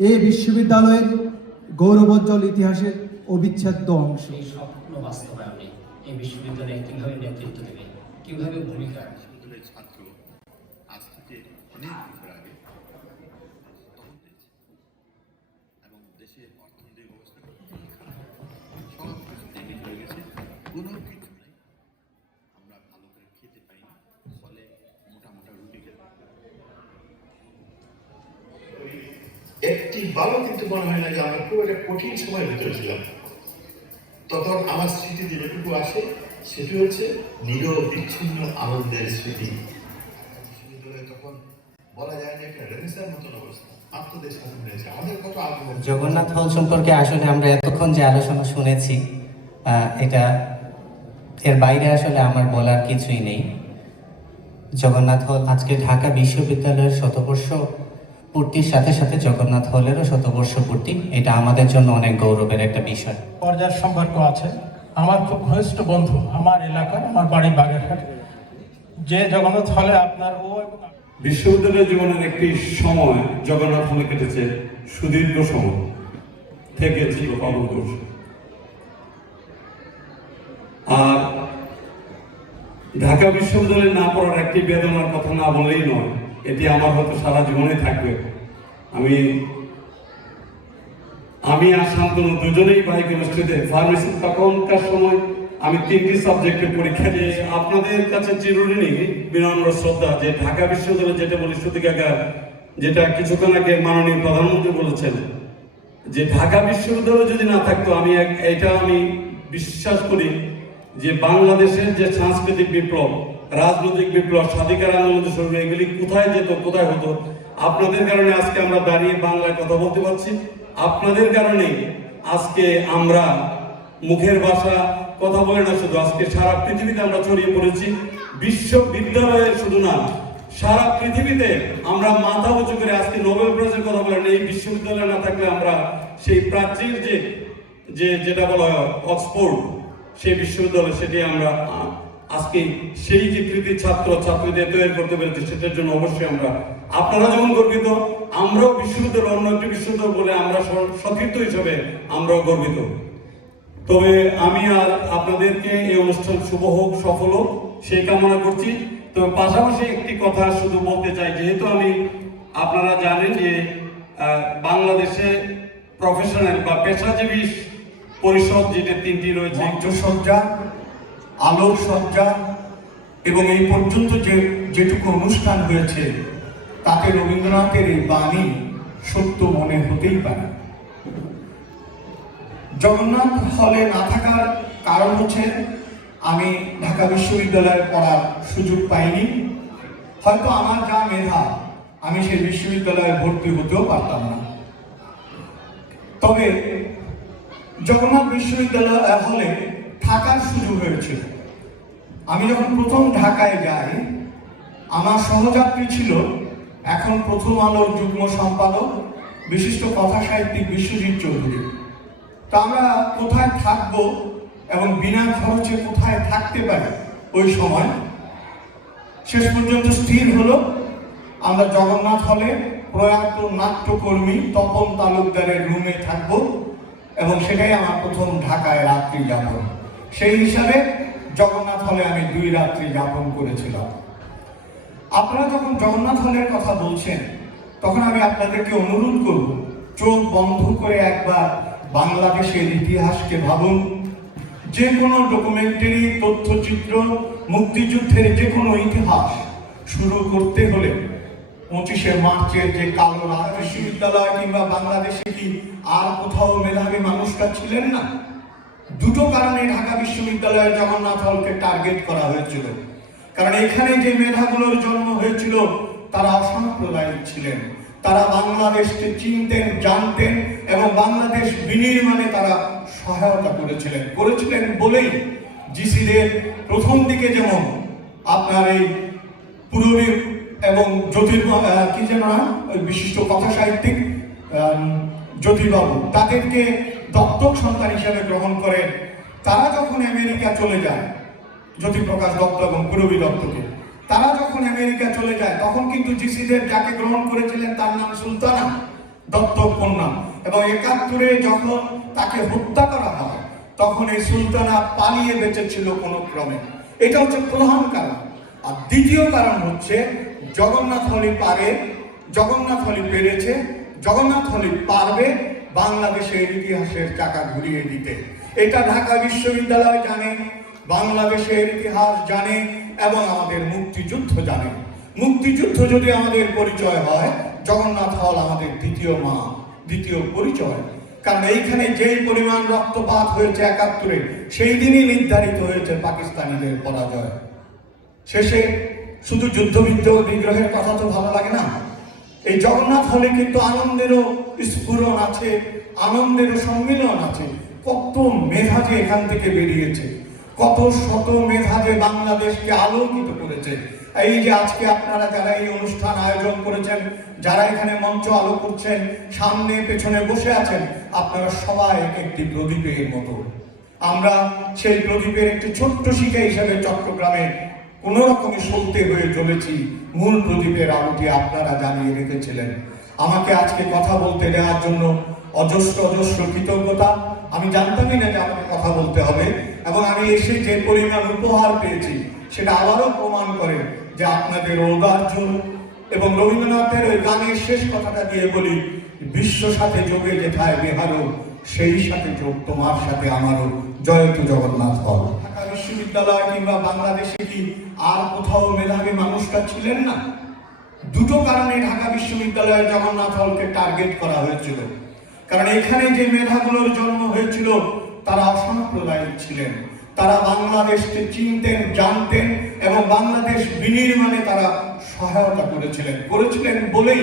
এই বিশ্ববিদ্যালয়ের গৌরবোজ্জ্বল ইতিহাসের অবিচ্ছেদ্য অংশ। এই স্বপ্ন বাস্তবায়নে এই বিশ্ববিদ্যালয়ে কিভাবে নেতৃত্ব দেবে, কিভাবে ভূমিকা ছাত্র আজ থেকে অনেক বছর আগে এবং দেশের অর্থনৈতিক অবস্থা সব কিছু দেখে চলে গেছে, কোনো কিছু নেই, আমরা ভালো করে খেতে পাই না, ফলে মোটা মোটা রুটি খেতে একটি ভালো কিন্তু মনে হয় না যে আমরা খুব একটা কঠিন সময়ের ভিতরে ছিলাম। তখন আমার স্মৃতি যেটুকু আসে সেটি হচ্ছে নীরব বিচ্ছিন্ন আনন্দের স্মৃতি। তখন বলা যায় না একটা রেনেসার মতন অবস্থা, আত্মদের শাসন হয়েছে, আমাদের কত আগ্রহ। জগন্নাথ হল সম্পর্কে আসলে আমরা এতক্ষণ যে আলোচনা শুনেছি, এটা এর বাইরে আসলে আমার বলার কিছুই নেই। জগন্নাথ হল আজকে ঢাকা বিশ্ববিদ্যালয়ের শতবর্ষ পূর্তির সাথে সাথে জগন্নাথ হলেরও শতবর্ষ পূর্তি, এটা আমাদের জন্য অনেক গৌরবের একটা বিষয়। পর্যায়ের সম্পর্ক আছে, আমার খুব ঘনিষ্ঠ বন্ধু, আমার এলাকার, আমার বাড়ি বাগেরহাট, যে জগন্নাথ হলে আপনার ও বিশ্ববিদ্যালয় জীবনের একটি সময় জগন্নাথ হলে কেটেছে, সুদীর্ঘ সময় থেকে ছিল পালন করছে। আর ঢাকা বিশ্ববিদ্যালয়ে না পড়ার একটি বেদনার কথা না বললেই নয়, এটি আমার হয়তো সারা জীবনে থাকবে। আমি আর শান্তনু দুজনেই ভাই কেমিস্ট্রিতে ফার্মেসি, তখনকার সময় আমি 3টি সাবজেক্টে পরীক্ষা দিয়ে আপনাদের কাছে চিরঋণী বিনম্র শ্রদ্ধা যে ঢাকা বিশ্ববিদ্যালয় যেটা বলি সত্যিকার, যেটা কিছুক্ষণ আগে মাননীয় প্রধানমন্ত্রী বলেছেন যে ঢাকা বিশ্ববিদ্যালয় যদি না থাকতো, আমি বিশ্বাস করি যে বাংলাদেশের যে সাংস্কৃতিক বিপ্লব, রাজনৈতিক বিপ্লব, স্বাধিকার আন্দোলন শুরু, এগুলি কোথায় যেত, কোথায় হতো। আপনাদের কারণে আজকে আমরা দাঁড়িয়ে বাংলায় কথা বলতে পারছি, আপনাদের কারণে আজকে আমরা মুখের ভাষা কথা বলে না, শুধু আজকে সারা পৃথিবীতে আমরা ছড়িয়ে পড়েছি। বিশ্ববিদ্যালয়ে শুধু না, সারা পৃথিবীতে আমরা মাথা উঁচু করে আজকে নোবেল প্রাইজের কথা বলেন। এই বিশ্ববিদ্যালয় না থাকলে আমরা সেই প্রাচীর যেটা বলা হয় অক্সফোর্ড, সেই বিশ্ববিদ্যালয়, সেটি আমরা আজকে সেই যে কৃতি ছাত্র ছাত্রীদের তৈরি করতে পেরেছি, সেটার জন্য অবশ্যই আমরা, আপনারা যেমন গর্বিত, আমরাও বিশ্ববিদ্যালয় অন্য একটি বিশ্ববিদ্যালয় বলে আমরা সতীর্থ হিসেবে আমরাও গর্বিত। তবে আমি আর আপনাদেরকে এই অনুষ্ঠান শুভ হোক, সফল হোক, সেই কামনা করছি। তবে পাশাপাশি একটি কথা শুধু বলতে চাই, যেহেতু আপনারা জানেন যে বাংলাদেশে প্রফেশনাল বা পেশাজীবী পরিষদ যেটা 3টি রয়েছে, মঞ্চসজ্জা, আলোর সজ্জা এবং এই পর্যন্ত যেটুকু অনুষ্ঠান হয়েছে তাতে রবীন্দ্রনাথের এই বাণী সত্য মনে হতেই পারে। জগন্নাথ হলে না থাকার কারণ হচ্ছে আমি ঢাকা বিশ্ববিদ্যালয়ে পড়ার সুযোগ পাইনি। হয়তো আমার যা মেধা, আমি সেই বিশ্ববিদ্যালয়ে ভর্তি হতেও পারতাম না। তবে জগন্নাথ বিশ্ববিদ্যালয় হলে থাকার সুযোগ হয়েছিল। আমি যখন প্রথম ঢাকায় যাই, আমার সহযাত্রী ছিল এখন প্রথম আলোর যুগ্ম সম্পাদক বিশিষ্ট কথা সাহিত্যিক বিশ্বজিৎ চৌধুরী। তো আমরা কোথায় থাকবো এবং বিনা খরচে কোথায় থাকতে পারি, ওই সময় শেষ পর্যন্ত স্থির হলো আমরা জগন্নাথ হলে প্রয়াত নাট্যকর্মী তপন তালুকদারের রুমে থাকবো এবং সেটাই আমার প্রথম ঢাকায় রাত্রি যাপন। সেই হিসাবে জগন্নাথ হলে আমি 2 রাত্রি যাপন করেছিলাম। আপনারা যখন জগন্নাথ হলের কথা বলছেন, তখন আমি আপনাদেরকে অনুরোধ করব, চোখ বন্ধ করে একবার বাংলাদেশের ইতিহাসকে ভাবুন। যে কোনো ডকুমেন্টারি, তথ্যচিত্র, মুক্তিযুদ্ধের যে কোনো ইতিহাস শুরু করতে হলে 25শে মার্চের যে কালো রাত, বিশ্ববিদ্যালয় কিংবা বাংলাদেশে কি আর কোথাও মেধাবী মানুষরা ছিলেন না? দুটো কারণে ঢাকা বিশ্ববিদ্যালয়ের জগন্নাথ হলকে টার্গেট করা হয়েছিল। কারণ এখানে যে মেধাগুলোর জন্ম হয়েছিল তারা অসাম্প্রদায়িক ছিলেন, তারা বাংলাদেশকে চিনতেন, জানতেন এবং বাংলাদেশ বিনির্মাণে তারা সহায়তা করেছিলেন বলেই জিসিদের প্রথম দিকে যেমন আপনার এই পুরবী এবং কি যেন ওই বিশিষ্ট কথা সাহিত্যিক জ্যোতিবাবু তাদেরকে দত্তক সন্তান হিসেবে গ্রহণ করেন। তারা যখন আমেরিকা চলে যায়, জ্যোতিপ্রকাশ দত্ত এবং পুরবী দত্তকে, তারা যখন আমেরিকা চলে যায় তখন কিন্তু জিসিদের যাকে গ্রহণ করেছিলেন তার নাম সুলতানা, দত্তক কন্যা। এবং 71-এ যখন তাকে হত্যা করা হয় তখন এই সুলতানা পালিয়ে বেঁচেছিল কোনো ক্রমে। এটা হচ্ছে প্রধান কারণ। আর দ্বিতীয় কারণ হচ্ছে জগন্নাথ হলি পেরেছে, জগন্নাথ হলি পারবে বাংলাদেশের ইতিহাসের চাকা ঘুরিয়ে দিতে। এটা ঢাকা বিশ্ববিদ্যালয় জানে, বাংলাদেশের ইতিহাস জানে এবং আমাদের মুক্তিযুদ্ধ জানে। মুক্তিযুদ্ধ যদি আমাদের পরিচয় হয়, জগন্নাথ হল আমাদের দ্বিতীয় মা, দ্বিতীয় পরিচয়। কারণ এইখানে যেই পরিমাণ রক্তপাত হয়েছে 71-এ, সেই দিনই নির্ধারিত হয়েছে পাকিস্তানিদের পরাজয়। শেষে শুধু বিগ্রহের কথা তো ভালো লাগে না। এই জগন্নাথ হলে কিন্তু আনন্দেরও স্ফুরণ আছে, আনন্দেরও সম্মিলন আছে। কত মেধা যে এখান থেকে বেরিয়েছে, কত শত মেধা যে বাংলাদেশকে আলোকিত করেছে। এই যে আজকে আপনারা যারা এই অনুষ্ঠান আয়োজন করেছেন, যারা এখানে মঞ্চ আলো করছেন, সামনে পেছনে বসে আছেন, আপনারা সবাই একটি প্রদীপের মতো। আমরা সেই প্রদীপের একটি ছোট্ট শিখা হিসেবে চট্টগ্রামে কোন রকমে সলতে হয়ে চলেছি। মূল প্রদীপের আলোটি আপনারা জানিয়ে রেখেছিলেন। আমাকে আজকে কথা বলতে দেওয়ার জন্য অজস্র কৃতজ্ঞতা। আমি জানতামই না যে আমাকে কথা বলতে হবে, এবং আমি এসে যে পরিমাণ উপহার পেয়েছি সেটা আবারও প্রমাণ করে যে আপনাদের ঔদার্য। এবং রবীন্দ্রনাথের ওই গানের শেষ কথাটা দিয়ে বলি, বিশ্ব সাথে যোগে যেথায় বেহারো, সেই সাথে যোগ তোমার সাথে আমারও, জয়তু জগন্নাথ হল। ঢাকা বিশ্ববিদ্যালয় কিংবা বাংলাদেশে কি আর কোথাও মেধাবী মানুষরা ছিলেন না? দুটো কারণে ঢাকা বিশ্ববিদ্যালয়ের জগন্নাথ হলকে টার্গেট করা হয়েছিল। কারণ এখানে যে মেধাগুলোর জন্ম হয়েছিল তারা অসাম্প্রদায়িক ছিলেন, তারা বাংলাদেশকে চিনতেন, জানতেন এবং বাংলাদেশ বিনির্মাণে তারা সহায়তা করেছিলেন বলেই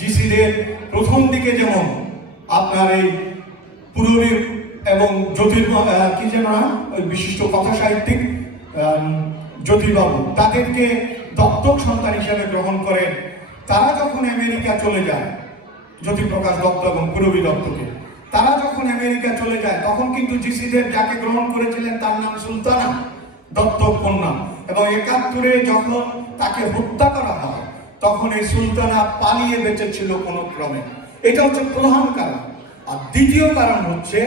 জিসিদের প্রথম দিকে যেমন আপনার এই পুরবী এবং কি যেন ওই বিশিষ্ট কথা সাহিত্যিক জ্যোতিবাবু তাদেরকে দত্তক সন্তান হিসেবে গ্রহণ করেন। তারা যখন আমেরিকা চলে যায়, জ্যোতিপ্রকাশ দত্ত এবং পুরবী দত্তকে, তারা যখন আমেরিকা চলে যায় তখন কিন্তু জিসিদের যাকে গ্রহণ করেছিলেন তার নাম সুলতানা, দত্তক কন্যা। এবং 71-এ যখন তাকে হত্যা করা হয় তখন এই সুলতানা পালিয়ে বেঁচেছিল কোনো ক্রমে। এটা হচ্ছে প্রধান কারণ। আর দ্বিতীয় কারণ হচ্ছে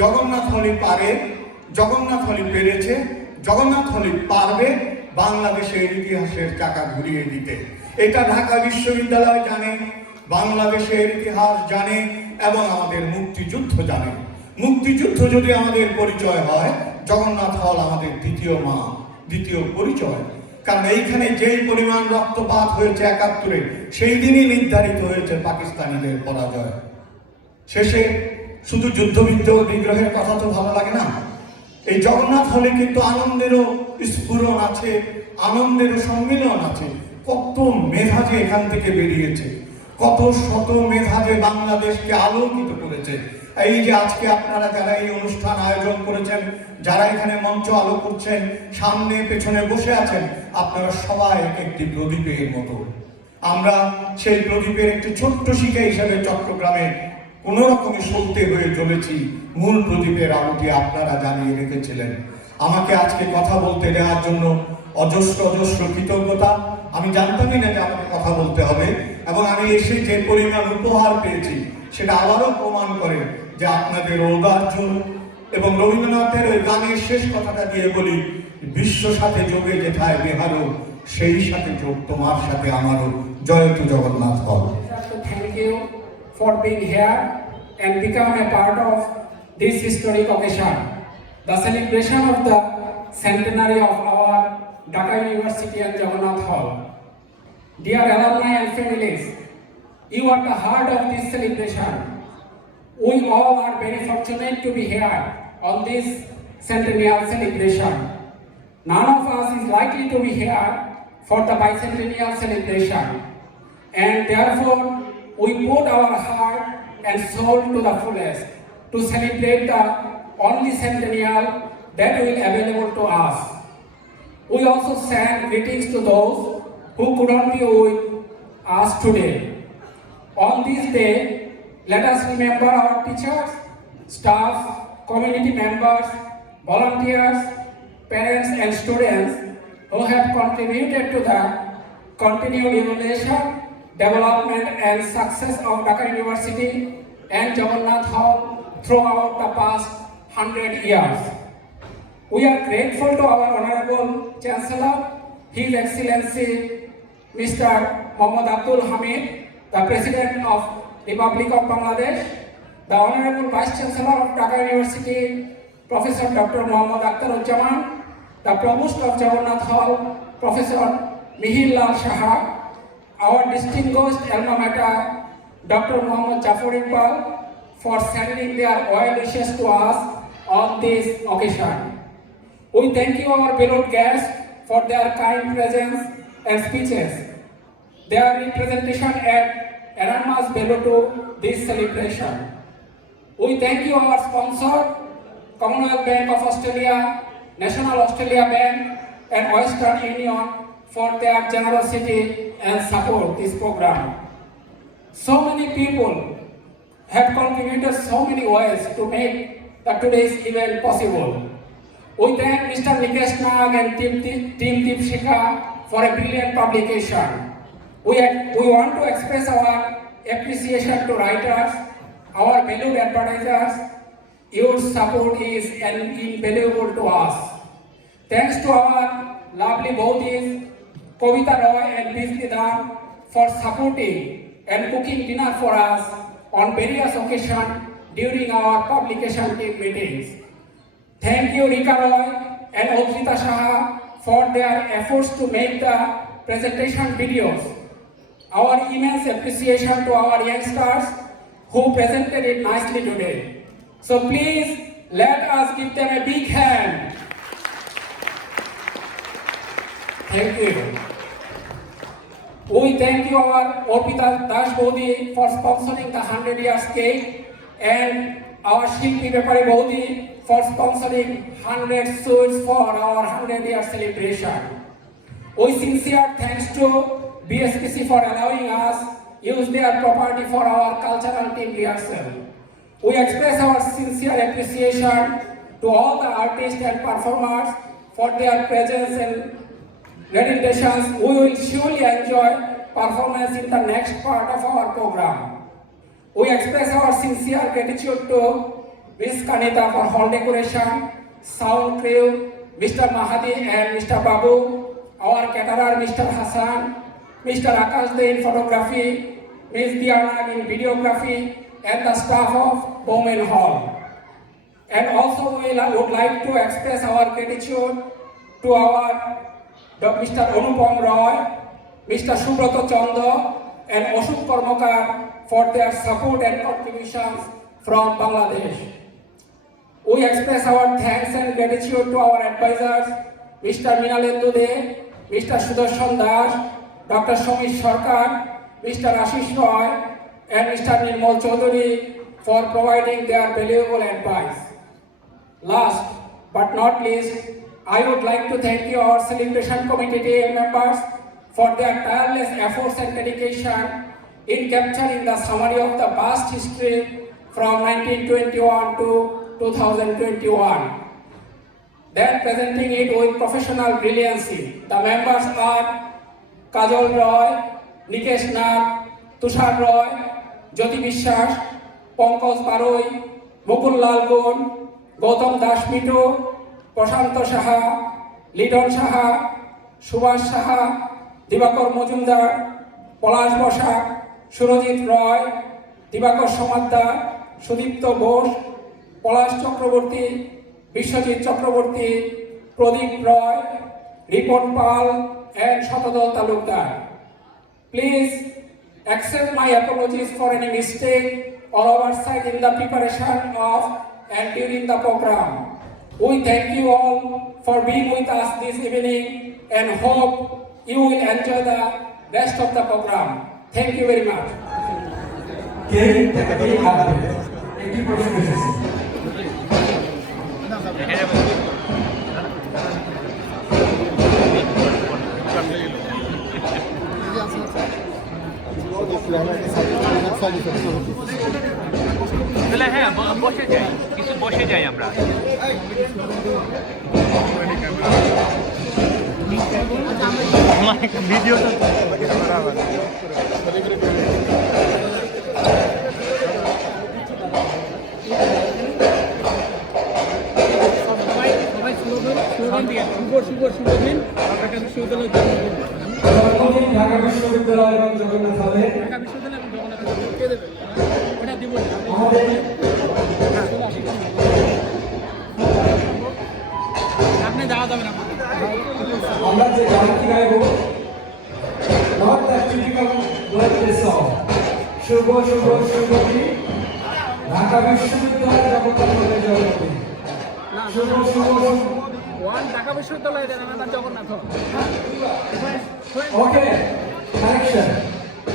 জগন্নাথ হলি পেরেছে, জগন্নাথ হলি পারবে বাংলাদেশের ইতিহাসের চাকা ঘুরিয়ে দিতে। এটা ঢাকা বিশ্ববিদ্যালয় জানে, বাংলাদেশের ইতিহাস জানে এবং আমাদের মুক্তিযুদ্ধ জানে। মুক্তিযুদ্ধ যদি আমাদের পরিচয় হয়, জগন্নাথ হল আমাদের দ্বিতীয় মা, দ্বিতীয় পরিচয়। কারণ এইখানে যেই পরিমাণ রক্তপাত হয়েছে 71-এ, সেই দিনই নির্ধারিত হয়েছে পাকিস্তানিদের পরাজয়। শেষে শুধু বিগ্রহের কথা তো ভালো লাগে না। এই জগন্নাথ হলে কিন্তু আনন্দেরও স্ফুরণ আছে, আনন্দেরও সম্মিলন আছে। কত মেধা যে এখান থেকে বেরিয়েছে, কত শত মেধা যে বাংলাদেশকে আলোকিত করেছে। এই যে আজকে আপনারা যারা এই অনুষ্ঠান আয়োজন করেছেন, যারা এখানে মঞ্চ আলো করছেন, সামনে পেছনে বসে আছেন, আপনারা সবাই একটি প্রদীপের মতো। আমরা সেই প্রদীপের একটি ছোট্ট শিখা হিসেবে চট্টগ্রামে কোন রকমে সলতে হয়ে চলেছি। মূল প্রদীপের আলোটি আপনারা জানিয়ে রেখেছিলেন। আমাকে আজকে কথা বলতে দেওয়ার জন্য অজস্র কৃতজ্ঞতা। আমি জানতামই না যে আমাকে কথা বলতে হবে, এবং আমি এসে যে পরিমাণ উপহার পেয়েছি সেটা আবারও প্রমাণ করে যে আপনাদের ঔদার্য। এবং রবীন্দ্রনাথের ওই গানের শেষ কথাটা দিয়ে বলি, বিশ্ব সাথে যোগে যেথায় বেহারো, সেই সাথে যোগ তোমার সাথে আমারও, জয়তু জগন্নাথ হল। Thank you for being here and become a part of this historic occasion, the celebration of the centenary of our Dhaka University and Jagannath Hall. dear alumni and families, you are the heart of this celebration. We all are very fortunate to be here on this centennial celebration. None of us is likely to be here for the bicentennial celebration, and therefore we put our heart and soul to the fullest to celebrate the only centennial that will available to us. We also send greetings to those who couldn't be with us today. On this day, let us remember our teachers, staff, community members, volunteers, parents and students who have contributed to the continued evolution, development and success of Dhaka University and Jagannath Hall throughout the past 100 years. We are grateful to our Honorable Chancellor, His Excellency Mr. Mohammad Abdul Hamid, the President of Republic of Bangladesh, the Honorable Vice Chancellor of Dhaka University, Professor Dr. Mohammad Akhtaruzzaman, the Provost of Jagannath Hall, Professor Mihir Lal Shaha, our distinguished alma mater, Dr. Muhammad Jafar Iqbal, for sending their well wishes to us on this occasion. We thank you, our beloved guests, for their kind presence and speeches. Their representation add enormous value to this celebration. We thank you, our sponsor, Commonwealth Bank of Australia, National Australia Bank, and Western Union for their generosity and support this program. So many people have contributed so many ways to make today's event possible. We thank Mr. Nikesh Nag and Team Deepshika for a brilliant publication. We want to express our appreciation to writers, our valued advertisers. Your support is invaluable to us. Thanks to our lovely Bodhis, Kavita Roy and Bisni Dam for supporting and cooking dinner for us on various occasions during our publication team meetings. Thank you Rika Roy and Odrita Shaha for their efforts to make the presentation videos. Our immense appreciation to our youngsters who presented it nicely today. So please let us give them a big hand. Thank you. We thank you our Orpita Das Bodhi for sponsoring the 100 years cake and our Shilpi Bepari Bodhi for sponsoring 100 sweets for our 100 year celebration. We sincere thanks to BSPC for allowing us use their property for our cultural team rehearsal. We express our sincere appreciation to all the artists and performers for their presence and renditions. We will surely enjoy performance in the next part of our program. We express our sincere gratitude to Ms. Kanita for hall decoration, sound crew, Mr. Mahadi and Mr. Babu, our caterer Mr. Hassan, Mr. Akash De in photography, Ms. Diana in videography, and the staff of Bowman Hall. And also we would like to express our gratitude to our Mr. Anupam Roy, Mr. Subroto Chanda, and Ashok Karmakar for their support and contributions from Bangladesh. We express our thanks and gratitude to our advisors, Mr. Minalendu De, Mr. Sudarshan Das, Dr. Somish Sarkar, Mr. Ashish Roy, and Mr. Nirmal Chaudhary for providing their valuable advice. Last but not least, I would like to thank you, our celebration committee team members, for their tireless efforts and dedication in capturing the summary of the past history from 1921 to 2021. Then presenting it with professional brilliancy. The members are Kajol Roy, Nikesh Nag, Tushar Roy, Jyoti Bishwas, Pankaj Baroi, Mukul Lal Gun, Gautam Das Mito, Prashanto Saha, Lidon Saha, Subhash Saha, Dibakar Mojumdar, Polash Bosak, Surojit Roy, Dibakar Somadar, Sudipto Ghosh, Polash Chakraborty, Vishwajit Chakraborty, Pradeep Roy, Ripon Pal, and Shatadol Talukdar. Please accept my apologies for any mistake or oversight in the preparation of and during the program. We thank you all for being with us this evening and hope you will enjoy the rest of the program. Thank you very much. তাহলে হ্যাঁ বসে যাই, কিছু বসে যাই আমরা। ভিডিওটা ঢাকা বিশ্ববিদ্যালয় এবং জগন্নাথ হলে আমরা যে গানটি গাইব not that typical birthday song শুভ শুভ শুভটি ঢাকা বিশ্ববিদ্যালয় জগন্নাথ হলে জগন্নাথ শুভ শুভ ঢাকা বিশ্ববিদ্যালয় জগন্নাথ ওকে কারেকশন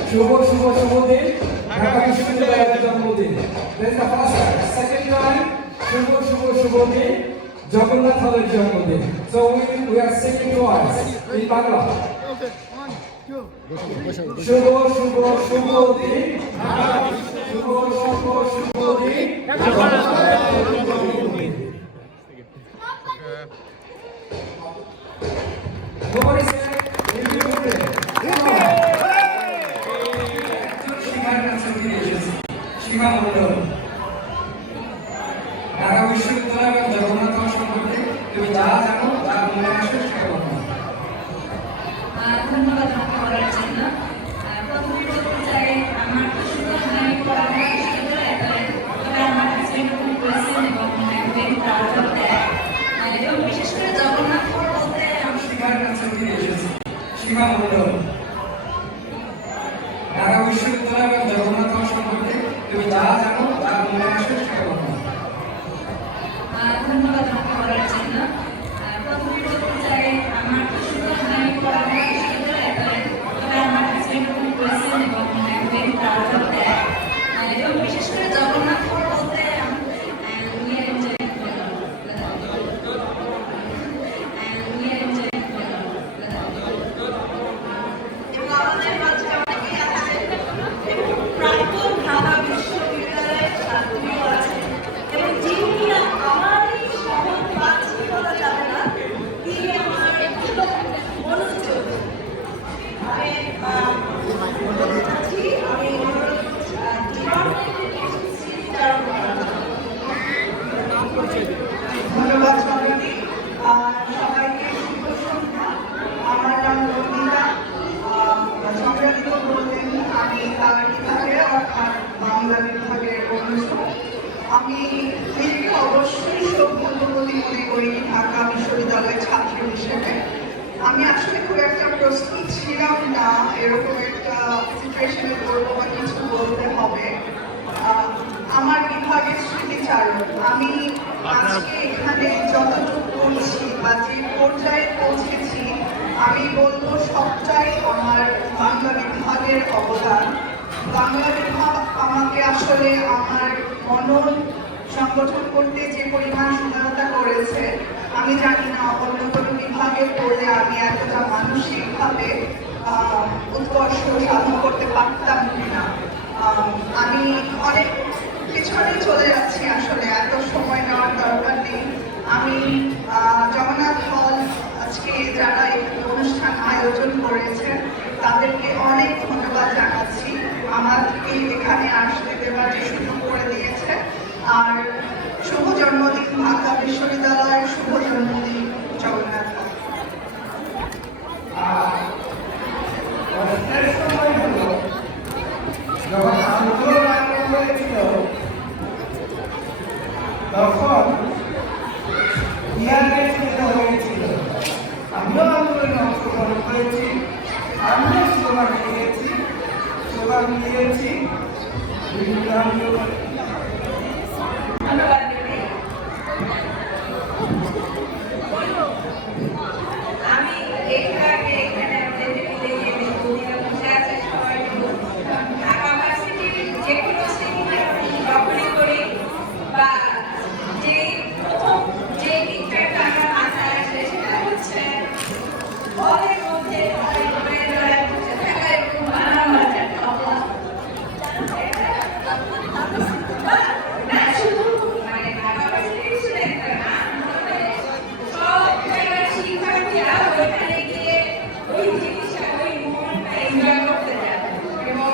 শুভ শুভ শুভ দিন ঢাকা বিশ্ববিদ্যালয়ের জন্মদিন then the first second line শুভ শুভ শুভ দিন জগন্নাথ হলের জন্মদিন so we are singing twice in Bangla okay 1 2 শুভ শুভ শুভ দিন শুভ শুভ শুভ দিন জগন্নাথ হলের জন্মদিন Nobody said if you would শিখা মন্ডল ঢাকা বিশ্ববিদ্যালয় এবং জগন্নাথ সম্পর্কে তুমি যা জানো তা মনে আসে সেটা বলো। ধন্যবাদ করার জন্য প্রথমে বলতে চাই আমার তো শুধু আমি পড়াশোনা তবে আমার হাজবেন্ড খুব পরিশ্রম এবং একদিন তার এবং বিশেষ করে জগন্নাথ বলতে আমি শিখার কাছে ফিরে এসেছি শিখা মন্ডল ঢাকা বিশ্ববিদ্যালয় এবং জগন্নাথ সম্পর্কে তুমি যা জানো তা মনে আসে সেটা বলো। ধন্যবাদ করার জন্য প্রথমে বলতে চাই আমার তো শুধু আমি পড়াশোনা তবে আমার হাজবেন্ড খুব পরিশ্রম এবং একদিন তার এবং বিশেষ করে জগন্নাথ বলতে আমি আমাদের মাঝে অনেকেই আছেন প্রাক্তন ঢাকা বিশ্ববিদ্যালয়ের ছাত্রীও আছে এবং যিনি আমার এই সহপাঠী বলা যাবে না তিনি আমার অনুযোগ আমি ধন্যবাদ সবাইকে সবাইকে শুভ সন্ধ্যা। আমার নাম রবিতা সংগ্রামিত বলতেন আমি কালা বিভাগে অর্থাৎ বাংলা বিভাগের অনুষ্ঠ। আমি নিজেকে অবশ্যই সৌভাগ্যবতী মনে করি ঢাকা বিশ্ববিদ্যালয়ের ছাত্রী হিসেবে। আমি আসলে খুব একটা প্রস্তুত ছিলাম না এরকম একটা সিচুয়েশনে পড়বো বা কিছু বলতে হবে। আমার বিভাগের স্মৃতিচারণ আমি আজকে এখানে যতটুকু করছি বা যে পর্যায়ে পৌঁছেছি আমি বলবো সবটাই আমার বাংলা বিভাগের অবদান। বাংলা বিভাগ আমাকে আসলে আমার মনন সংগঠন করতে যে পরিমাণ সহায়তা করেছে আমি জানি না অন্য কোনো বিভাগে পড়লে আমি এতটা মানসিকভাবে উৎকর্ষ সাধন করতে পারতাম কিনা। আমি অনেক পিছনে চলে যাচ্ছি আসলে এত সময় নেওয়ার দরকার নেই। আমি জগন্নাথ হল আজকে যারা এই অনুষ্ঠান আয়োজন করেছে তাদেরকে অনেক ধন্যবাদ জানাচ্ছি আমাদেরকে এখানে আসতে দেওয়ার যে সুযোগ করে দিয়েছে। আর শুভ জন্মদিন ঢাকা বিশ্ববিদ্যালয়ের শুভ জন্মদিন জগন্নাথ হল। যখন আন্দোলন আরম্ভ হয়েছিল তখন হয়েছিল আমিও আন্দোলনে অংশগ্রহণ করেছি আমিও স্লোগান দিয়েছি আমি দিয়েছি ধন্যবাদ দিদি। আমি একটু আগে এখানে আমাদের টেবিলে যে বন্ধুরা বসে আছে সবাই ঢাকা ভার্সিটির যে কোনো শ্রেণীতে আমি যখনই করি বা যে প্রথম যে ইফেক্ট আমার মাথায় আসে সেটা হচ্ছে হলের মধ্যে বসে থাকা এরকম বানানো একটা অবস্থা। না শুধু মানে ঢাকা ভার্সিটির স্টুডেন্টরা না, সব জায়গার শিক্ষার্থীরা ওইখানে গিয়ে ওই জিনিসটা ওই মোমেন্টটা এনজয় করতে যায় এবং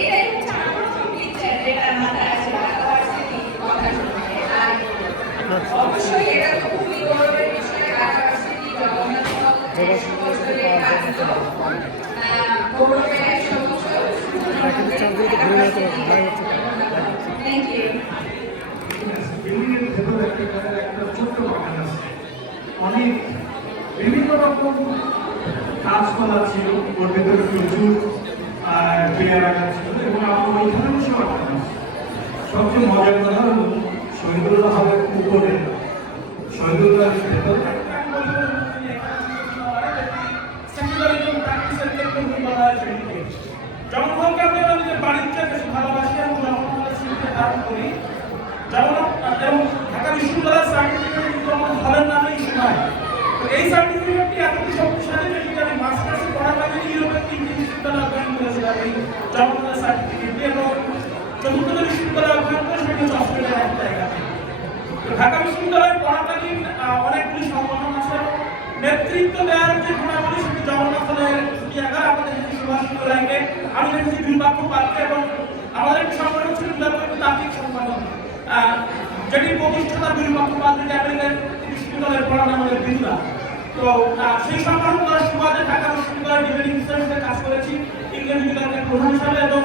এটাই হচ্ছে আমার প্রথম পিকচার যেটা মাথায় আসে ঢাকা ভার্সিটির কথা শুনতে। আর অবশ্যই এটা তো খুবই গৌরবের বিষয়, ঢাকা ভার্সিটি জগন্নাথ গৌরবের 100 বছর। Thank you. বিল্ডিংয়ের ভেতরে একটা ছোট্ট বাগান আছে, অনেক বিভিন্ন রকম গাছপালা ছিল, ওর ভেতরে প্রচুর পেয়ারা গাছ ছিল এবং আমার ওইখানে বসে বাগান আছে। সবচেয়ে মজার কথা হলো শহীদুল্লাহ হলের উপরে শহীদুল্লাহের ভেতর জগন্নাথকে আমি আমার নিজের বাড়ির চেয়ে বেশি ভালোবাসি এবং জগন্নাথের স্মৃতিকে ধারণ করি। জগন্নাথ এবং ঢাকা বিশ্ববিদ্যালয়ের সার্টিফিকেট কিন্তু আমাদের হলের নামেই শোনায়। তো এই সার্টিফিকেটটি এতটি শক্তিশালী যে আমি মাস্টার্সে পড়ার আগে ইউরোপের 3টি বিশ্ববিদ্যালয় অধ্যয়ন করেছিলাম এই জগন্নাথের সার্টিফিকেটটি এবং চতুর্থ বিশ্ববিদ্যালয় অধ্যয়ন করে সেটি হচ্ছে অস্ট্রেলিয়ার এক জায়গাতে। তো ঢাকা বিশ্ববিদ্যালয়ে পড়াকালীন অনেকগুলি সম্মাননা আছে। নেতৃত্ব দেওয়ার যে গুণাবলী সেটি জগন্নাথ হলের ছুটিয়াগার আমাদের সুভাষ রায়কে আমি দেখেছি দুর্ভাগ্য পাচ্ছে এবং আমাদের একটি সম্মান হচ্ছে দুর্ভাগ্য তাত্ত্বিক সম্মান যেটি প্রতিষ্ঠাতা দুর্ভাগ্য পাত্রী আমেরিকার বিশ্ববিদ্যালয়ের পড়ানো আমাদের বিন্দুরা। তো সেই সম্মান করার সুবাদে ঢাকা বিশ্ববিদ্যালয়ের ডিবেটিং হিসেবে কাজ করেছি ইংরেজি বিভাগের প্রধান হিসাবে এবং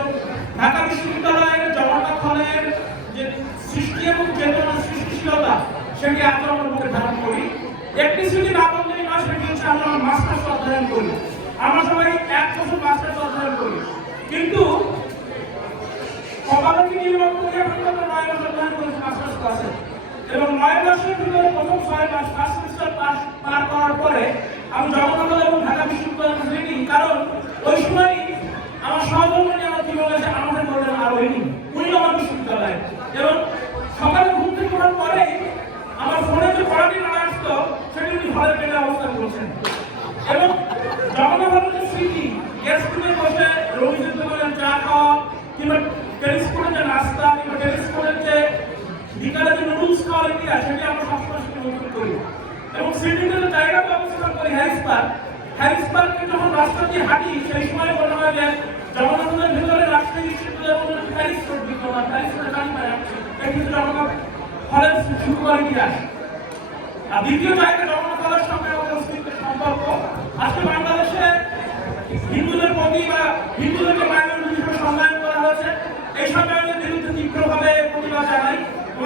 ঢাকা বিশ্ববিদ্যালয়ের জগন্নাথ হলের যে সৃষ্টি এবং চেতনা সৃষ্টিশীলতা সেটি আজ আমরা মুখে ধারণ করি। একটি স্মৃতি না বললেই না, সেটি হচ্ছে আমরা মাস্টার্স অধ্যয়ন করি। আমরা সবাই 1 বছর মাস্টার্স অধ্যয়ন করি, কিন্তু সকালে কি নির্মাণ করি এখন আমরা 9 মাস অধ্যয়ন করেছি মাস্টার্স ক্লাসে এবং 9 মাসের ভিতরে প্রথম 6 মাস ফার্স্ট সেমিস্টার পার করার পরে আমি জগন্নাথ এবং ঢাকা বিশ্ববিদ্যালয়ে রেডি, কারণ ওই সময় আমার সহকর্মী আমার কি বলেছে আমাদের বললেন আরো রেডি উনি আমার বিশ্ববিদ্যালয়ে এবং সকালে ঘুম থেকে ওঠার পরে আমার ফোনে যে পড়াটি না আসতো সেটি উনি হলের বেডে অবস্থান করছেন এবং জগন্নাথ হলের স্মৃতি গেস্টরুমে বসে রবীন্দ্র দোকানের চা খাওয়া কিংবা টেনিস কোর্টে যে নাস্তা কিংবা টেনিস কোর্টের যে বিকালে যে নুডলস খাওয়ার ইতিহাস সেটি আমরা সবসময় সেটি অনুভব করি এবং স্মৃতিতে যে জায়গাতে অবস্থান করি হ্যারিস পার্কে যখন রাস্তা দিয়ে হাঁটি সেই সময় মনে হয় যে জগন্নাথ হলের ভেতরে রাষ্ট্রীয় বিশ্ববিদ্যালয়ের প্যারিস রোড বিদ্যমান, প্যারিস রোডে গাড়ি পায় এটি হচ্ছে জগন্নাথ হলের শুরু করার ইতিহাস। আর দ্বিতীয় জায়গা জগন্নাথ হলের সঙ্গে আমাদের অস্তিত্বের সম্পর্ক। আজকে বাংলাদেশে হিন্দুদের প্রতি বা হিন্দুদেরকে মাইনরিটি হিসেবে সংজ্ঞায়ন করা হয়েছে, এই সংজ্ঞায়নের বিরুদ্ধে তীব্রভাবে প্রতিবাদ জানাই।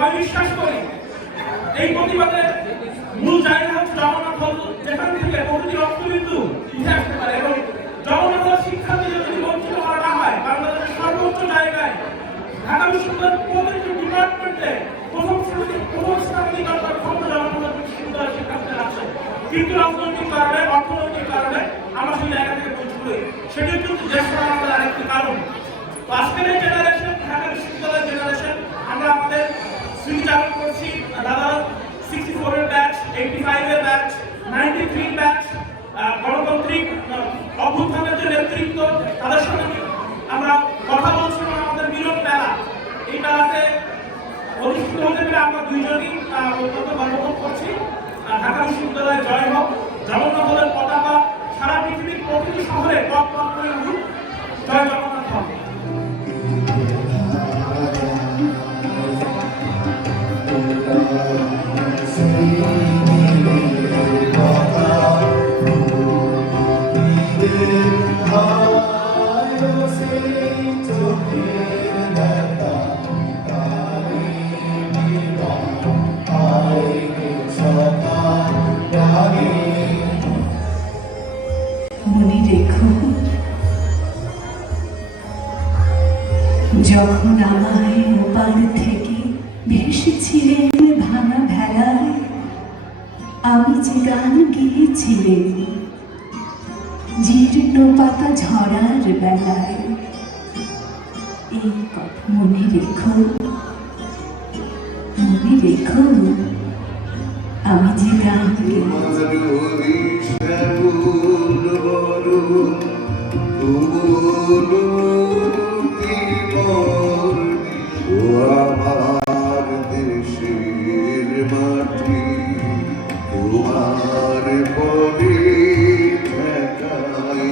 আমি বিশ্বাস করি এই প্রতিবাদের মূল জায়গা হচ্ছে জগন্নাথ হল, যেখান থেকে প্রতিটি রক্তবিন্দু উঠে আসতে পারে এবং জগন্নাথ হল শিক্ষা দিয়ে যদি বঞ্চিত করা না হয় বাংলাদেশের সর্বোচ্চ জায়গায় ঢাকা বিশ্ববিদ্যালয়ের প্রতিটি ডিপার্টমেন্টে প্রথম স্থান অধিকার করার ক্ষমতা জগন্নাথ বিশ্ববিদ্যালয়ের শিক্ষার্থীদের আছে, কিন্তু রাজনৈতিক কারণে অর্থনৈতিক কারণে আমরা সেই জায়গা থেকে বঞ্চিত হই। সেটি কিন্তু দেশ আমাদের আরেকটি কারণ। তো আজকের এই জেনারেশন ঢাকা বিশ্ববিদ্যালয়ের জেনারেশন আমরা আমাদের স্মৃতি চালু করছি। দাদা 64 এর ব্যাচ, 85 এর ব্যাচ, 93 ব্যাচ, গণতান্ত্রিক অভ্যুত্থানের যে নেতৃত্ব তাদের সঙ্গে আমরা কথা বলছি এবং আমাদের মিলন মেলা এই মেলাতে অনুষ্ঠিত হতে পেরে আমরা দুইজনই অত্যন্ত গর্ববোধ করছি। ঢাকা বিশ্ববিদ্যালয়ে জয় হোক, জগন্নাথ হলের পতাকা সারা পৃথিবীর প্রতিটি শহরে পথ পথ করে উঠুক। জয় জগন্নাথ হল। মনে রেখো আমি যে গান গেয়েছিলেন জীর্ণ পাতা ঝরার বেলায়, এই কথা মনে রেখো, মনে রেখো আমি যে গান আমার দেশের মাটি তোমার পরে ঠেকাই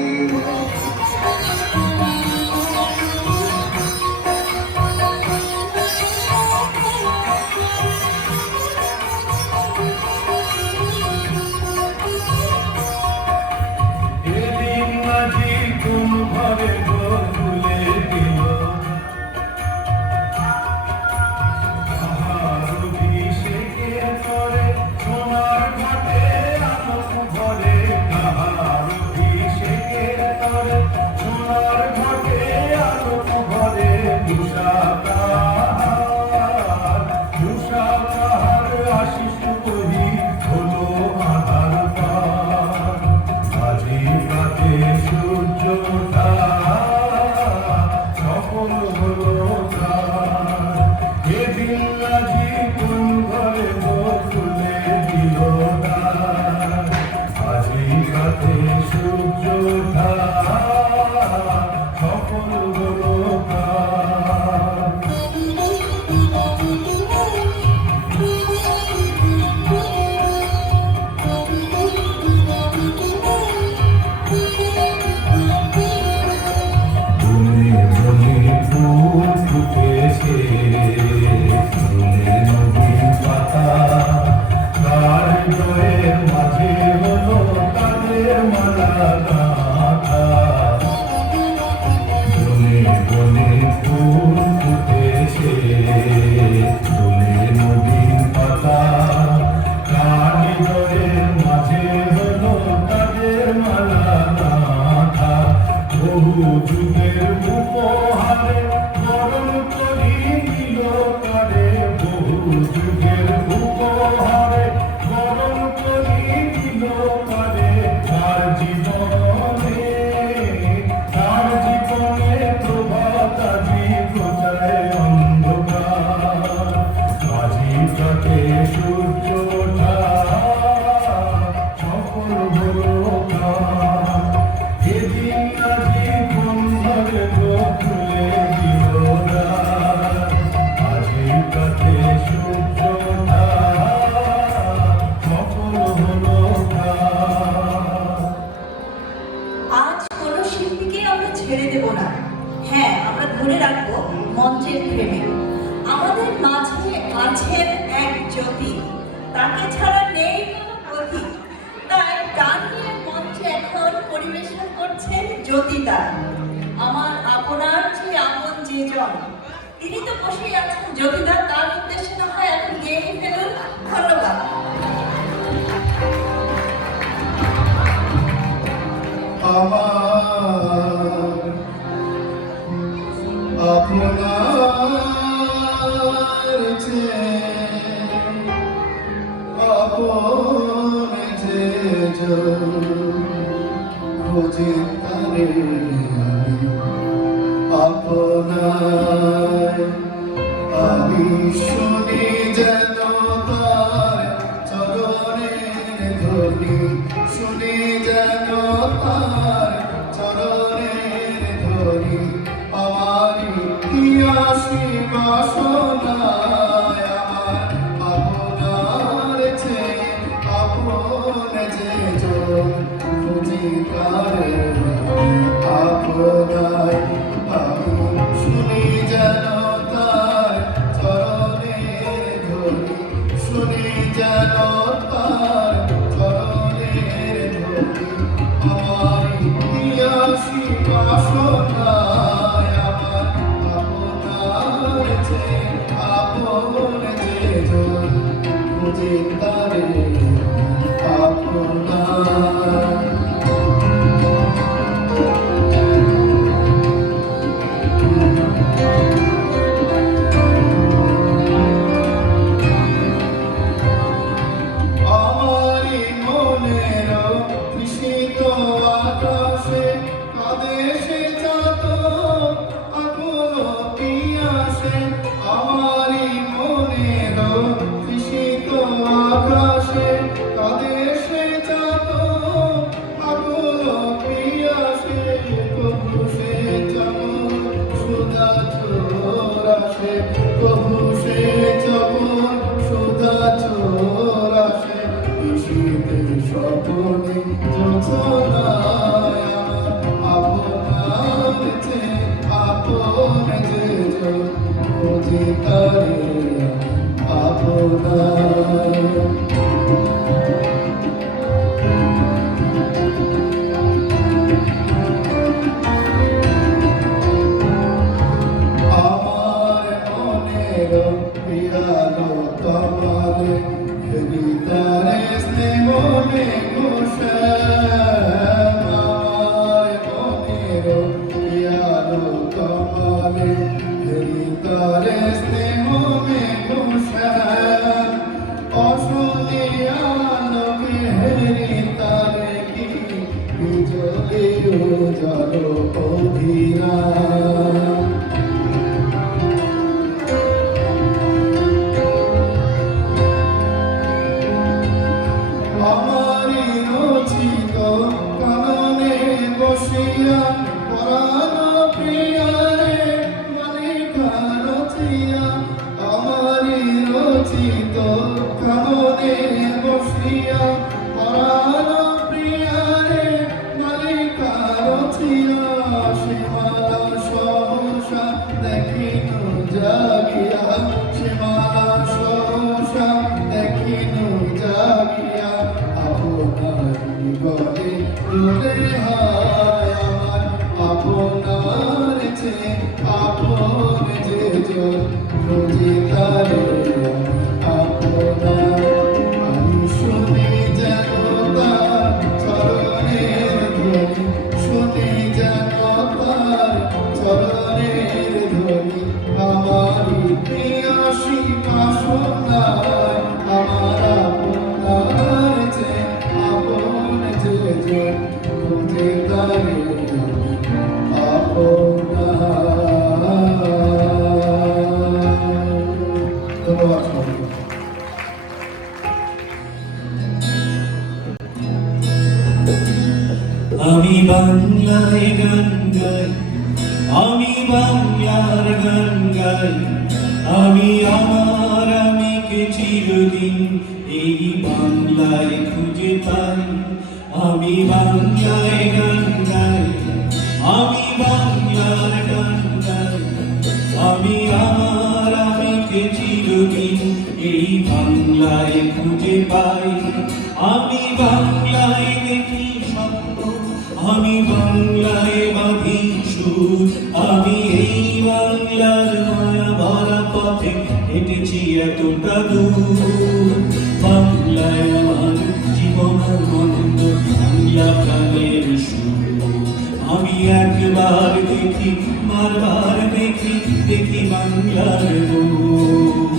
আমার রচিত কাননে বসিয়া পরাণ প্রিয়ারে মালিকা রচিয়া সীমালা সহসা দেখিন জাগিয়া সীমালা সহসা দেখিন জাগিয়া আপনার বলে দূরে হায় আমার আপনার চেয়ে আপন যে জন রচিতারে আপনার আমি শুনি যেন তার চরণের ধ্বনি শুনি যেন তার চরণের ধ্বনি আমার ইতিহাসী বাসনায় আমার আপনার চেয়ে আপন যে জন রচিতারে আমি বাংলায় গান গাই আমি বাংলার গান গাই আমি আমার আমিকে চিরদিন এই বাংলায় খুঁজে পাই আমি বাংলায় গান গাই আমি বাংলার গান গাই আমি আমার আমিকে চিরদিন এই বাংলায় খুঁজে পাই আমি বাংলায় দেখি স্বপ্ন আমি বাংলায় বাঁধি সুর আমি এই বাংলার মায়া ভরা পথে হেঁটেছি এতটা দূর বাংলায় আমার জীবন আনন্দ বাংলা প্রাণের সুর আমি একবার দেখি বারবার দেখি দেখি বাংলার রূপ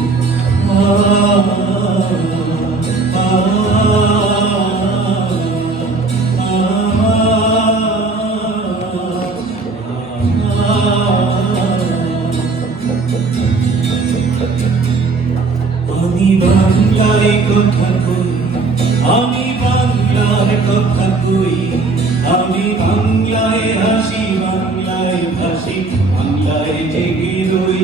আমি বাংলায় কথা কই আমি বাংলার কথা কই আমি বাংলায় হাসি বাংলায় ভাসি বাংলায় জেগে রই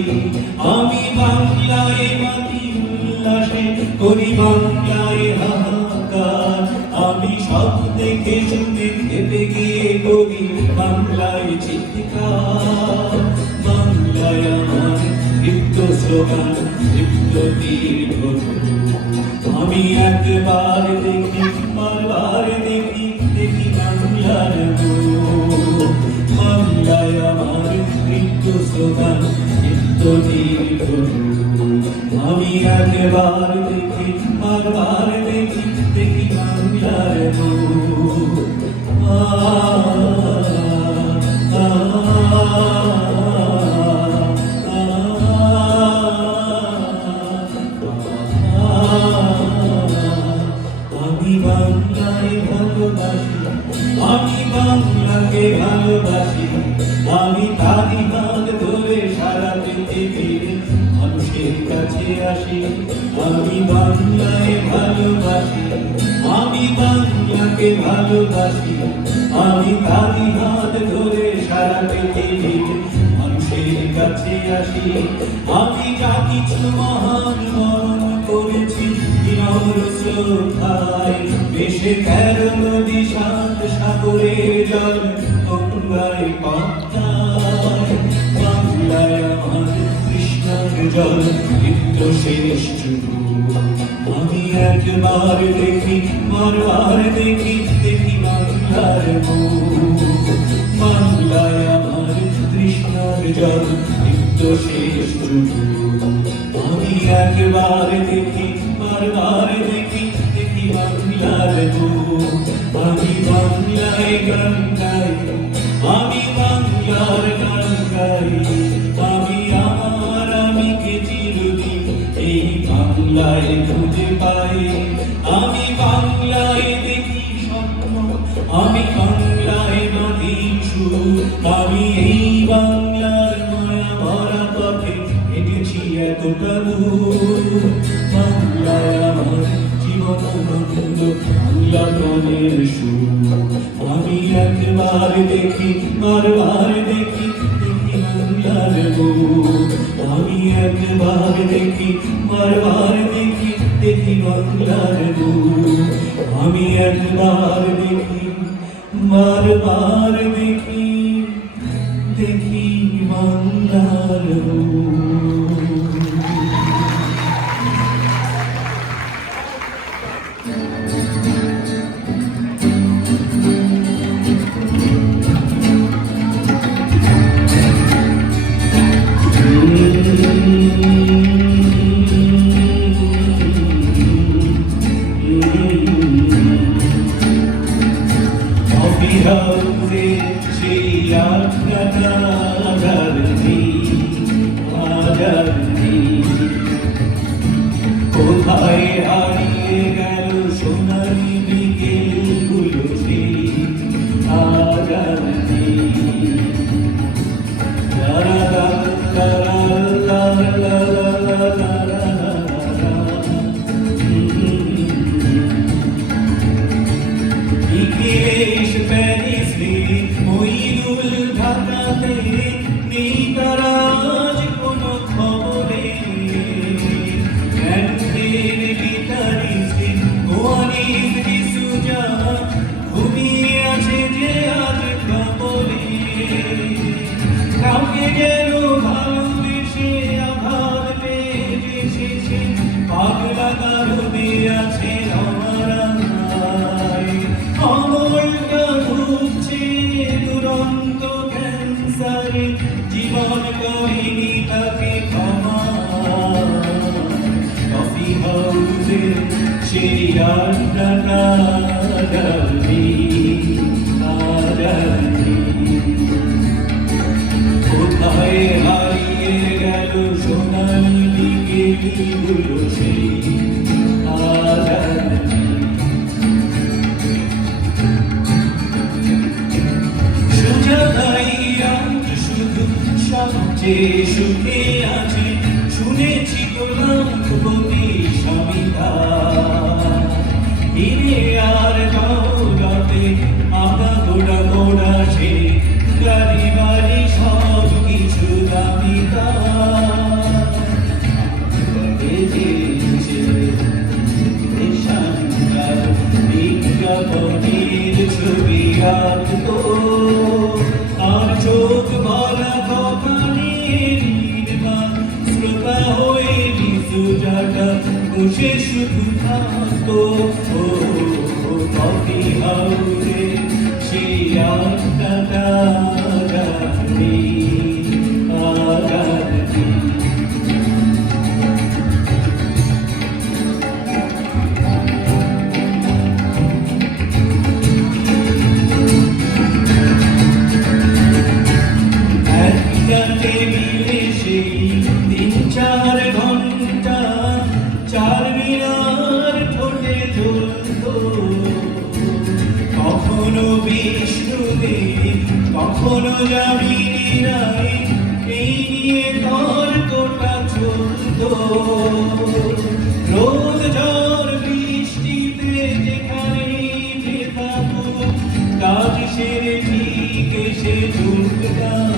আমি বাংলায় মাতি উল্লাসে করি বাংলায় হাহাকার আমি সব দেখে শুনে খেতে গিয়ে করি বাংলায় চিৎকার বাংলায় আমার দীপ্ত স্লোগান দীপ্ত দীর্ঘ আমি একবার দেখি বারবার দেখি দেখি বাংলার রূপ বাংলায় আমার দীপ্ত স্লোগান দীপ্ত দীর্ঘ আমি একবার দেখি বারবার দেখি দেখি বাংলার রূপ আমি বাংলায় ভালোবাসি আমি বাংলাকে ভালোবাসি আমি তারি হাত ধরে সারা পৃথিবীর মানুষের কাছে আসি আমি বাংলায় ভালোবাসি আমি বাংলাকে ভালোবাসি আমি তারি হাত ধরে সারা পৃথিবীর মানুষের কাছে আসি আমি যা কিছু মহান মরণ করেছি বিনম্র শ্রদ্ধায় দেশে 13 নদী 7 সাগরে জল গঙ্গায় পদ্মায় বাংলায় আমার কৃষ্ণার জল নিত্য শেষ আমি একবার দেখি বারবার দেখি দেখি বাংলার মুখ বাংলায় আমার কৃষ্ণার জল নিত্য শেষ আমি একবার দেখি বারবার দেখি দেখি বাংলার মুখ আমি বাংলায় গান গাই আমি বাংলার গান গাই আমি আমার আমিকে চিরদিন এই বাংলায় খুঁজে পাই আমি বাংলায় দেখি স্বপ্ন আমি বাংলায় বাঁধি সুর আমি এই বাংলার মায়া ভরা পথে হেঁটেছি এতটা দূর বাংলায় আমার জীবন আনন্দ বাংলা প্রাণের সুর আমি একবার দেখি বারবার দেখি দেখি বাংলার মুখ আমি একবার দেখি বারবার দেখি দেখি বাংলার রূপ আমি একবার দেখি বারবার দেখি দেখি বাংলার রূপ কোথায় হারিয়ে গেল সোনালি বিকেলগুলো সেই আগার ইংলিশ প্যারিসে মইনুল ঢাকাতে নেই তারা আজ কোনো খবরে ব্যান্ডের গিটারিস্টে গোয়ানিস ডিসুজা ঘুমিয়ে আছে যে আজ খবরে কাউকে যেন ভালোবেসে আঘাত পেয়ে শেষে পাগলা কারণে আছে আমার অমলটা ঢুকছে দুরন্ত ক্যান্সারে জীবন করিনি তাকে ক্ষমা কফি হাউসে সেই আড্ডাটা কোথায় হারিয়ে গেল সোনালি বিকেলগুলো সেই সবচেয়ে সুখে আছে শুনেছি গোলাপতি স্বামীতা হিরে আর গৌরবে আগা গোড়া গোড়া সে গাড়ি বাড়ি সব কিছু দামিতা বিজ্ঞাপনের ছবি আঁকতো আর চোখ ভরা কপালের নির্বাণ শ্রোতা হয়ে সুজাটা বসে শুধু থাকতো কফি হাউসে সেই আড্ডাটা টেবিলে সেই 3-4 ঘন্টা চার মিনার ঠোঁটে ঝুলতো কখনো বিষ্ণুদেব কখনো যামিনী রায় এই নিয়ে তর্কটা চলতো রোদ ঝড় বৃষ্টিতে যেখানে থাকো কাজ সেরে ঠিক এসে ঝুলতাম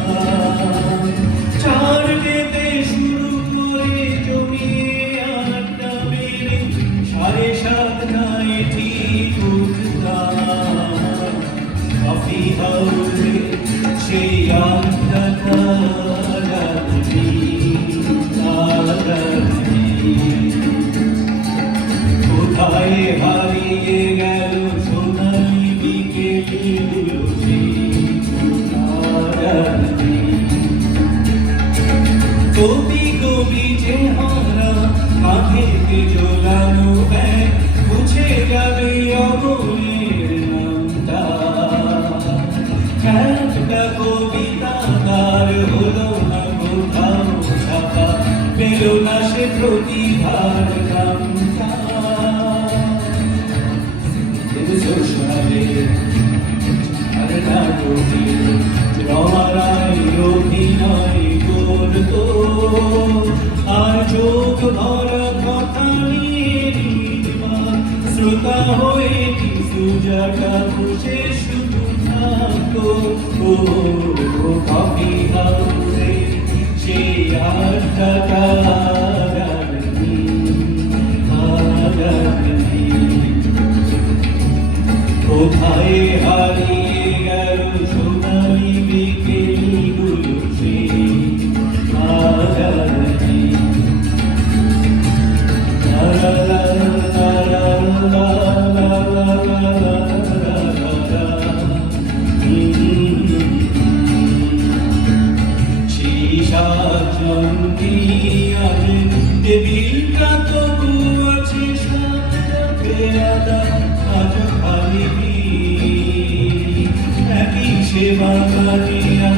চার পেতে শুরু করে জমিয়ে আড্ডা মেরে 7:30টায় ঠিক উঠতাম কফি হাউসে সেই আড্ডাটা কোথায় হারিয়ে গেল সোনালি বিকেলগুলো কবি কবি যে হারা কাঁধেতে ঝোলানো ব্যাগ মুছে যাবে অমলের নামটা একটা কবিতা তার হলো না কোথাও ছাপা পেল না সে প্রতিভার নামটা আর নাটকে রমারাই অভিনয় করতো আর চোখ ভরা কথা নিয়ে শ্রোতা হয়ে সুজাটা বসে শুধু থাকতো কফি হাউসে সেই আড্ডাটা নীলকা তবু আছে সাথে আদা আজ খালি একই সেবা কানিয়া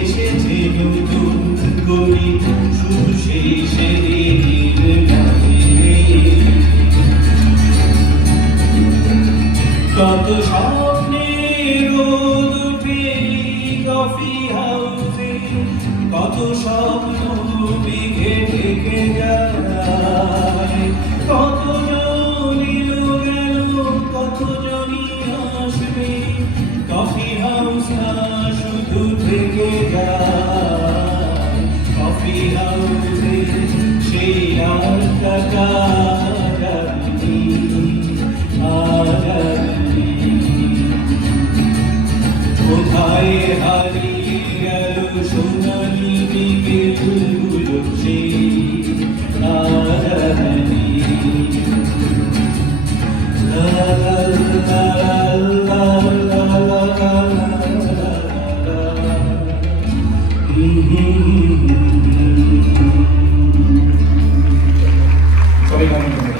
এসেছে নতুন গলি শুধু সেই সেদিনের গানে কত স্বপ্নের রোদ উঠে কফি হাউসে কত স্বপ্ন মেঘে ঢেকে যায় কত জন এলো গেল কত জনই আসবে কফি হাউস না শুধু থেকে যায় কফি হাউসে সেই রাতটা কাটাবি কোথায় হারিয়ে গেল সোনালি বিকেলগুলো সেই আজানি লা লা লা লা লা লা লা সবাই গান করবে।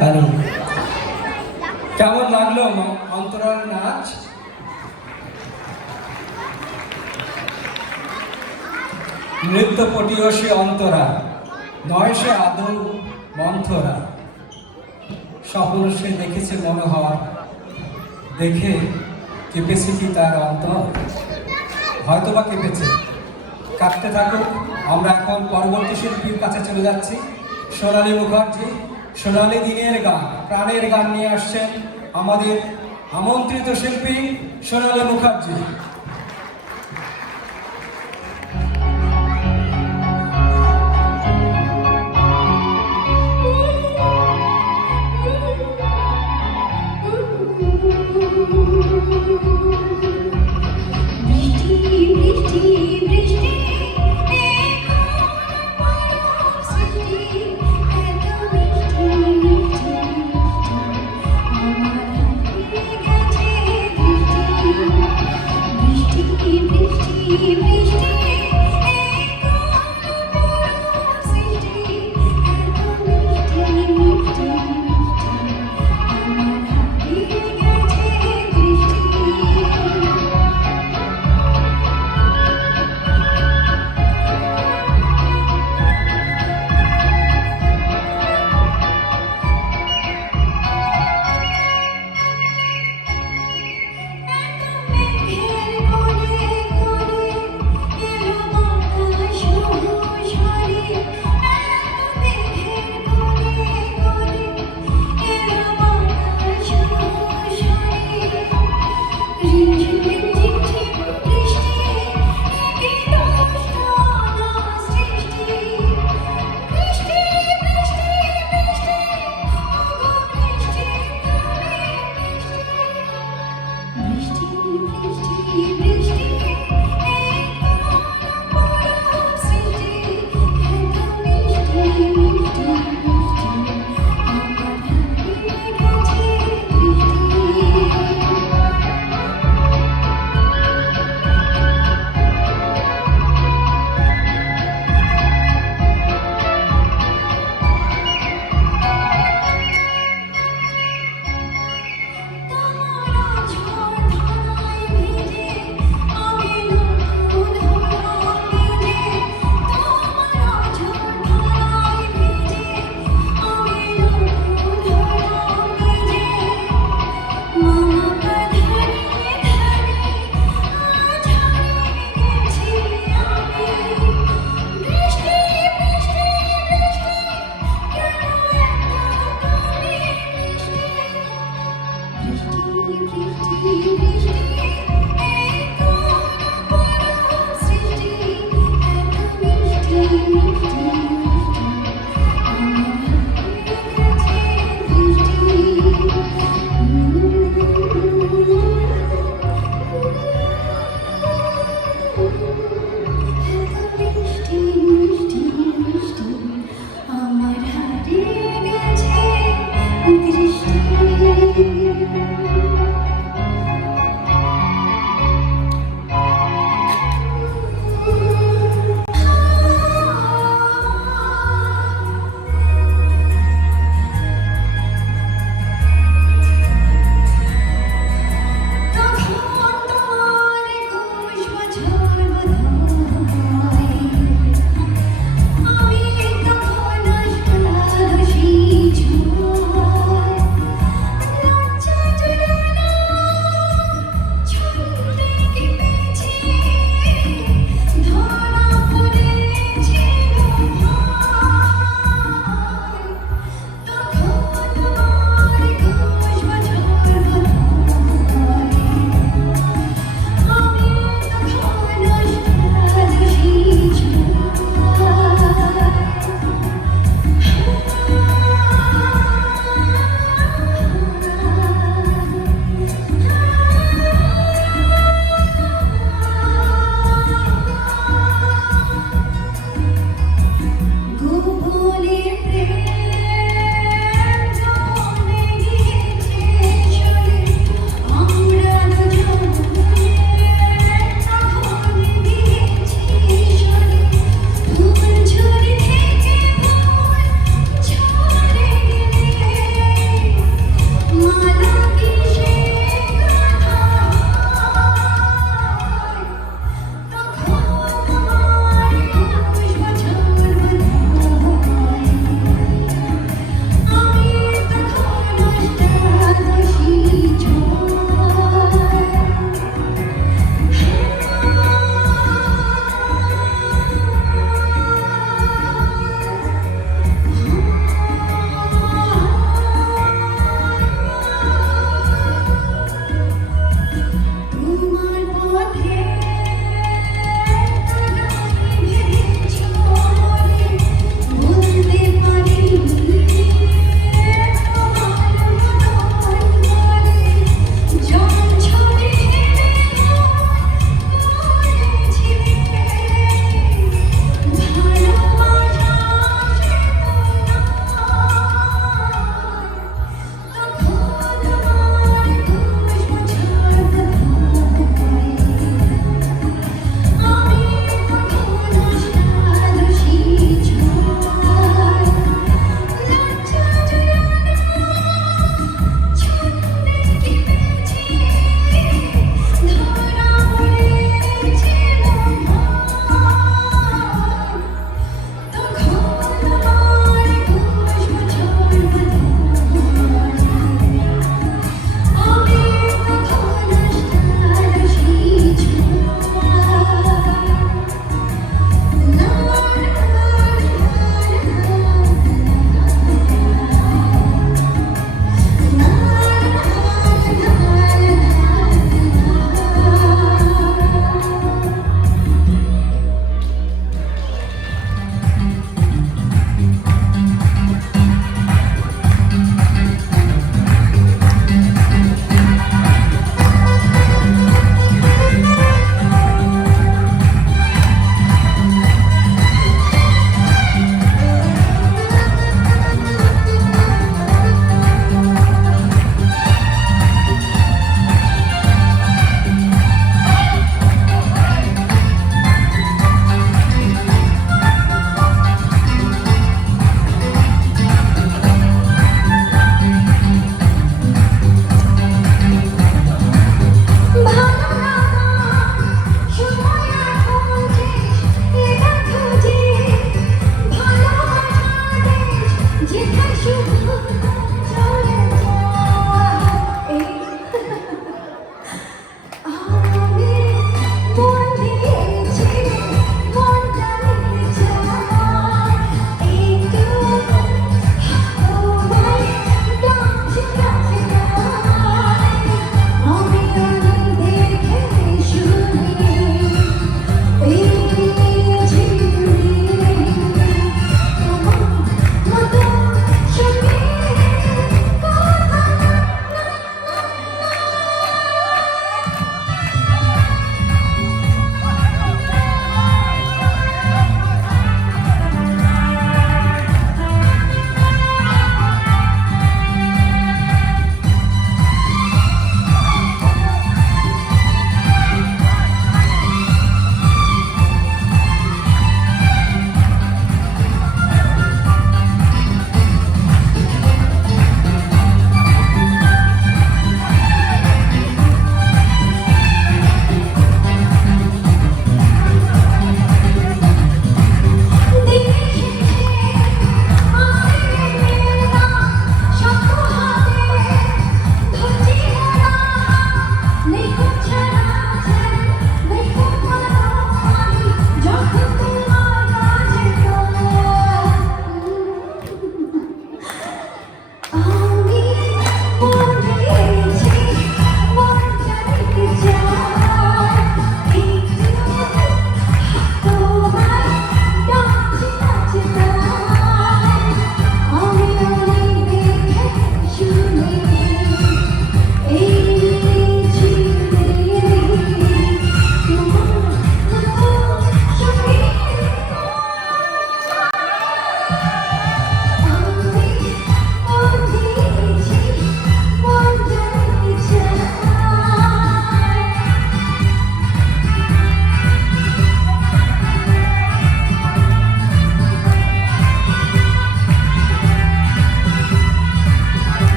হ্যালো, কেমন লাগলো অন্তরার নাচ? নৃত্য পটীয়সী অন্তরা, নয় সে আদল মন্থরা। স্বপ্ন সে দেখেছে মনোহর, দেখে কেঁপেছে কি তার অন্তর? হয়তোবা কেঁপেছে, কাঁপতে থাকুক। আমরা এখন পরবর্তী শিল্পীর কাছে চলে যাচ্ছি। সোনালী মুখার্জি, সোনালী দিনের গান, প্রাণের গান নিয়ে আসছেন আমাদের আমন্ত্রিত শিল্পী সোনালী মুখার্জি। আমার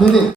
দিদি